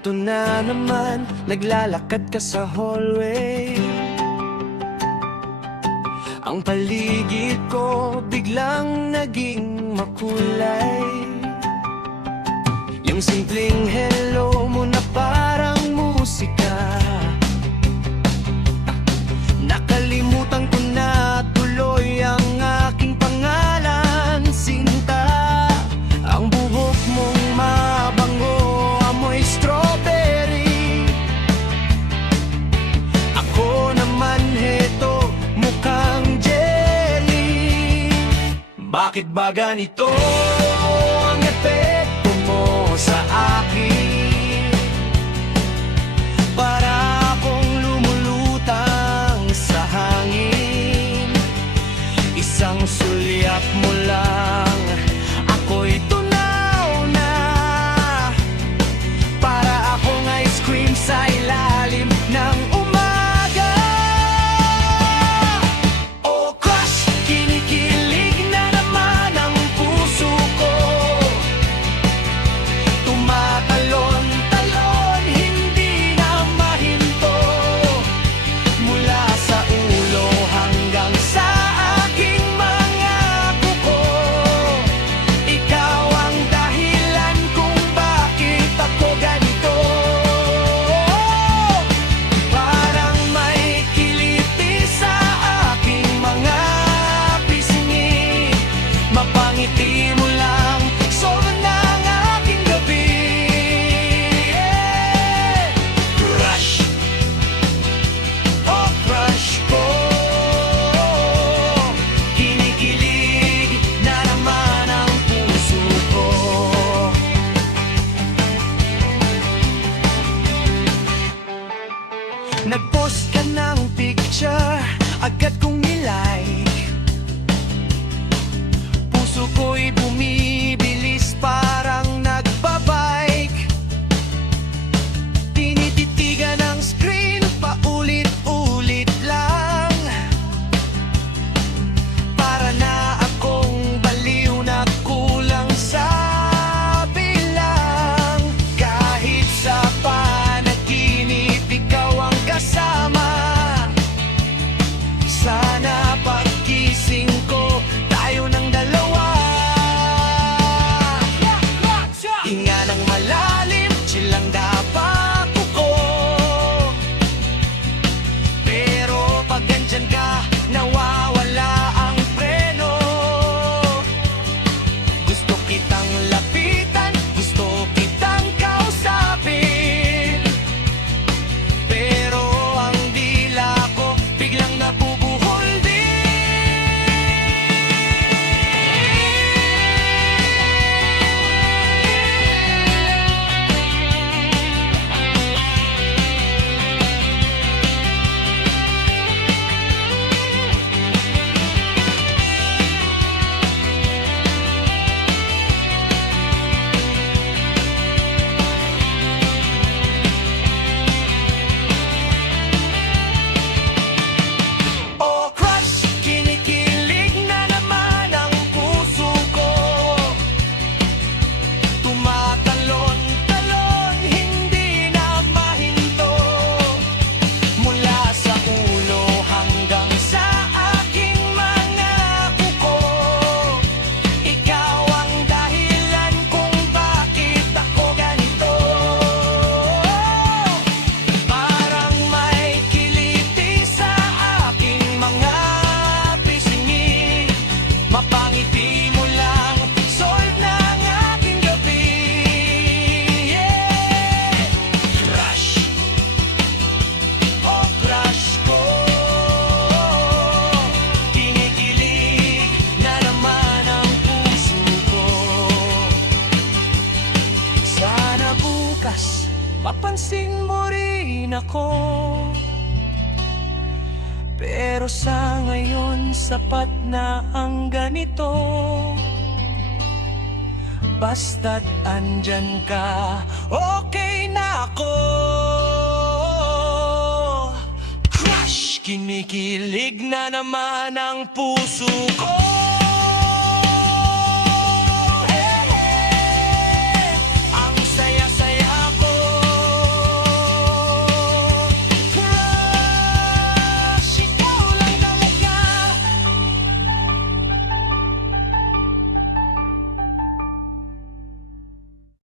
Ito na naman, naglalakad ka sa hallway. Ang paligid ko biglang naging makulay. Yung simpleng hello mo na parang musika. Nakalimutan ko na tuloy ang aking pangalan, Sinta. Ang buhok mong mabango, amoy strawberry. Ako naman heto, mukhang jelly. Bakit ba ganito ang epekto mo sa akin? Para akong lumulutang sa hangin. Isang sulyap mo lang, ako'y tunaw na. Para akong ice cream sa ilalim ng umaga. Oh crush, kinikilig na naman ang puso ko. Tumatalon-talon, hindi na mahinto. Mula sa ulo hanggang sa aking mga kuko. Ikaw ang dahilan kung bakit ako ganito. Parang may kiliti sa aking mga pisngi. Mapangiti mo lang, solve na ang aking gabi. Crush, oh crush ko. Kinikilig na naman ang puso ko. Nag-post ka ng picture, agad kong nilike. Puso ko'y bumibilis parang nagbabike. Tinititigan ang screen paulit-ulit lang. Para na akong baliw na kulang sa bilang. Kahit sa panaginip ikaw ang kasama. Sana pagkising ko tayo ng dalawa. Hinga ng malalim, chilang dapa ko. Pero pag andyan ka, nawawala ang preno. Gusto kitang lapitan, gusto kitang kausapin. Pero ang dila ko biglang nabubuhol din. Oh crush, kinikilig na naman ang puso ko. Tumatalon-talon, hindi na mahinto. Mula sa ulo hanggang sa aking mga kuko. Ikaw ang dahilan kung bakit ako ganito. Parang may kiliti sa aking mga pisngi. Mapangiti mo lang, solve na ang aking gabi. Crush, oh crush ko. Kinikilig na naman ang puso ko. Sana bukas mapansin mo rin ako. Pero sa ngayon sapat na ang ganito. Basta't andyan ka, okay na ako. Crush, kinikilig na naman ang puso ko.